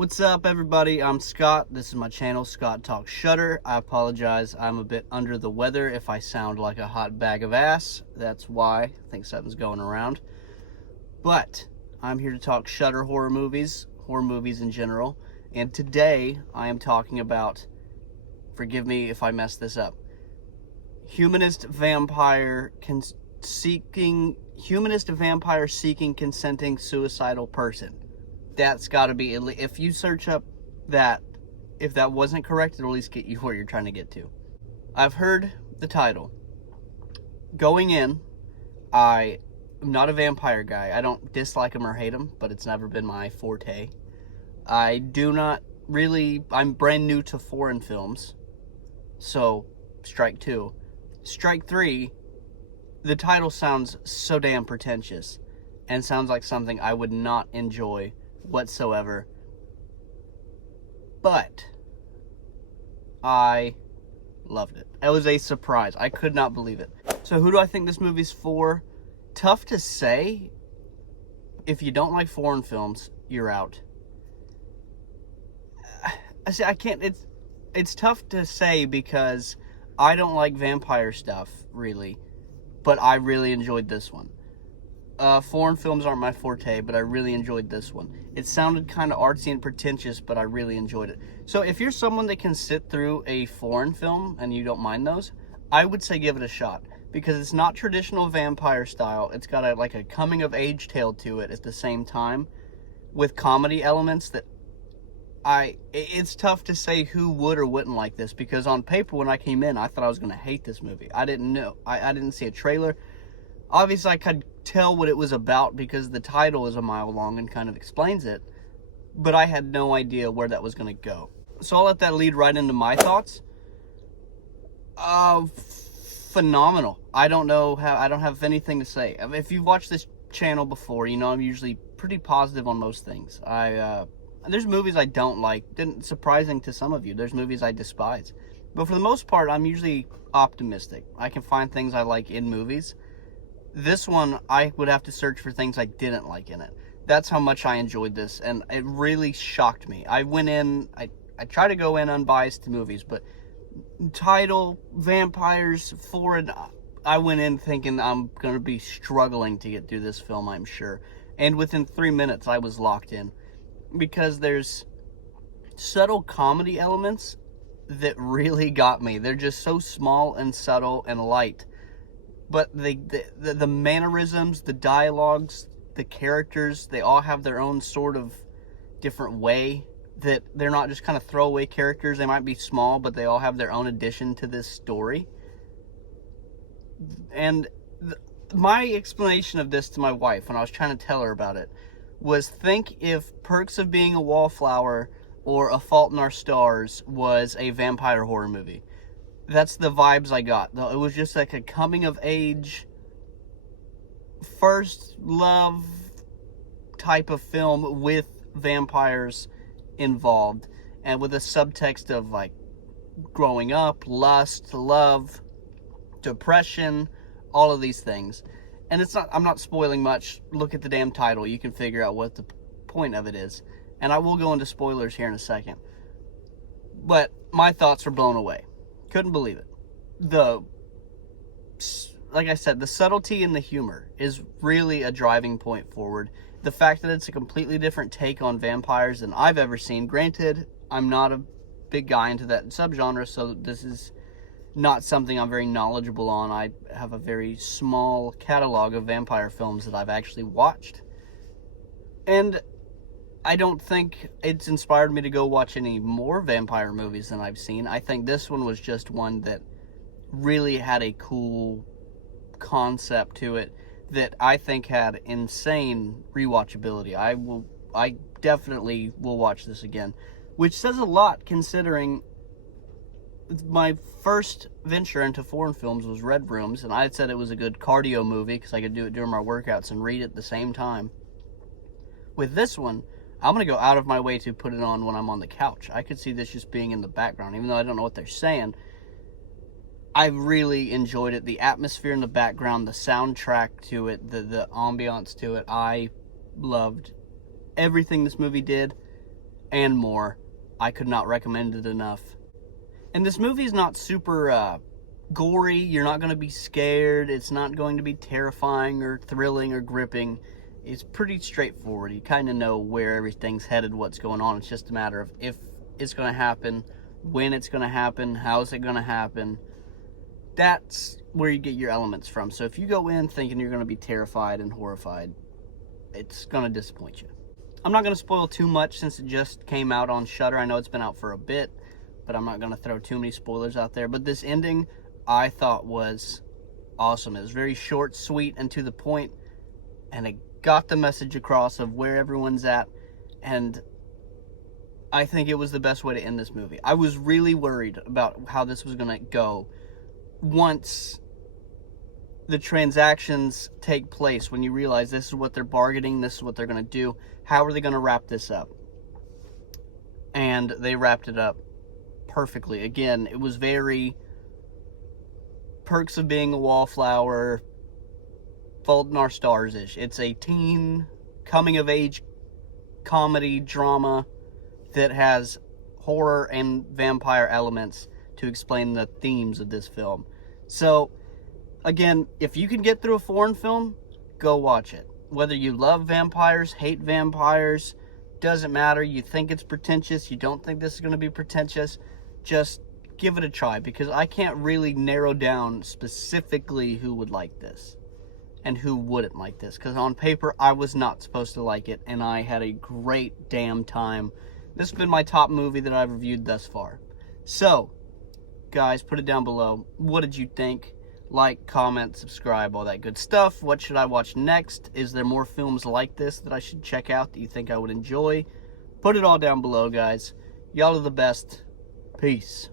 What's up, everybody? I'm Scott. This is my channel, Scott Talks Shudder. I apologize. I'm a bit under the weather. If I sound like a hot bag of ass, that's why. I think something's going around. But I'm here to talk Shudder horror movies in general. And today I am talking about, forgive me if I mess this up, humanist vampire seeking consenting suicidal person. That's got to be, if you search up that, if that wasn't correct, it'll at least get you where you're trying to get to. I've heard the title. Going in, I am not a vampire guy. I don't dislike them or hate them, but it's never been my forte. I do not really, I'm brand new to foreign films, so strike two. Strike three, the title sounds so damn pretentious and sounds like something I would not enjoy whatsoever, but I loved it. It was a surprise. I could not believe it. So who do I think this movie's for? Tough to say. If you don't like foreign films, you're out. I can't, it's tough to say because I don't like vampire stuff, really, but I really enjoyed this one. Foreign films aren't my forte, but I really enjoyed this one. It sounded kind of artsy and pretentious, but I really enjoyed it. So if you're someone that can sit through a foreign film and you don't mind those, I would say give it a shot. Because it's not traditional vampire style. It's got a coming of age tale to it at the same time, with comedy elements that it's tough to say who would or wouldn't like this, because on paper when I came in, I thought I was going to hate this movie. I didn't know. I didn't see a trailer. Obviously, I could tell what it was about because the title is a mile long and kind of explains it, but I had no idea where that was going to go. So I'll let that lead right into my thoughts. Phenomenal. I don't have anything to say. If you've watched this channel before, you know I'm usually pretty positive on most things. There's movies I don't like. Surprising to some of you, there's movies I despise. But for the most part, I'm usually optimistic. I can find things I like in movies. This one, I would have to search for things I didn't like in it. That's how much I enjoyed this, and it really shocked me. I went in, I try to go in unbiased to movies, but title, vampires, foreign, I went in thinking I'm going to be struggling to get through this film, I'm sure. And within 3 minutes, I was locked in. Because there's subtle comedy elements that really got me. They're just so small and subtle and light. But the mannerisms, the dialogues, the characters, they all have their own sort of different way. That they're not just kind of throwaway characters. They might be small, but they all have their own addition to this story. And my explanation of this to my wife when I was trying to tell her about it was, think if Perks of Being a Wallflower or A Fault in Our Stars was a vampire horror movie. That's the vibes I got. It was just like a coming of age, first love type of film with vampires involved, and with a subtext of like growing up, lust, love, depression, all of these things. And I'm not spoiling much. Look at the damn title. You can figure out what the point of it is. And I will go into spoilers here in a second. But my thoughts were blown away. Couldn't believe it. Like I said, the subtlety and the humor is really a driving point forward. The fact that it's a completely different take on vampires than I've ever seen. Granted, I'm not a big guy into that subgenre, so this is not something I'm very knowledgeable on. I have a very small catalog of vampire films that I've actually watched. And I don't think it's inspired me to go watch any more vampire movies than I've seen. I think this one was just one that really had a cool concept to it that I think had insane rewatchability. I definitely will watch this again, which says a lot considering my first venture into foreign films was Red Rooms, and I had said it was a good cardio movie because I could do it during my workouts and read it at the same time. With this one, I'm going to go out of my way to put it on when I'm on the couch. I could see this just being in the background, even though I don't know what they're saying. I really enjoyed it. The atmosphere in the background, the soundtrack to it, the ambiance to it. I loved everything this movie did. and more. I could not recommend it enough. And this movie is not super gory. You're not going to be scared. It's not going to be terrifying or thrilling or gripping. It's pretty straightforward. You kind of know where everything's headed, what's going on. It's just a matter of if it's going to happen, when it's going to happen, how is it going to happen. That's where you get your elements from. So if you go in thinking you're going to be terrified and horrified, it's going to disappoint you. I'm not going to spoil too much since it just came out on Shudder. I know it's been out for a bit, but I'm not going to throw too many spoilers out there. But this ending, I thought was awesome. It was very short, sweet, and to the point, and it got the message across of where everyone's at, and I think it was the best way to end this movie. I was really worried about how this was going to go once the transactions take place, when you realize this is what they're bargaining, this is what they're going to do. How are they going to wrap this up? And they wrapped it up perfectly. Again, it was very Perks of Being a Wallflower, Fault in Our Stars-ish. It's a teen coming-of-age comedy drama that has horror and vampire elements to explain the themes of this film. So, again, if you can get through a foreign film, go watch it. Whether you love vampires, hate vampires, doesn't matter. You think it's pretentious, you don't think this is going to be pretentious, just give it a try, because I can't really narrow down specifically who would like this and who wouldn't like this, because on paper I was not supposed to like it, and I had a great damn time. This has been my top movie that I've reviewed thus far. So, guys, put it down below. What did you think? Like, comment, subscribe, all that good stuff. What should I watch next? Is there more films like this that I should check out that you think I would enjoy? Put it all down below, guys. Y'all are the best. Peace.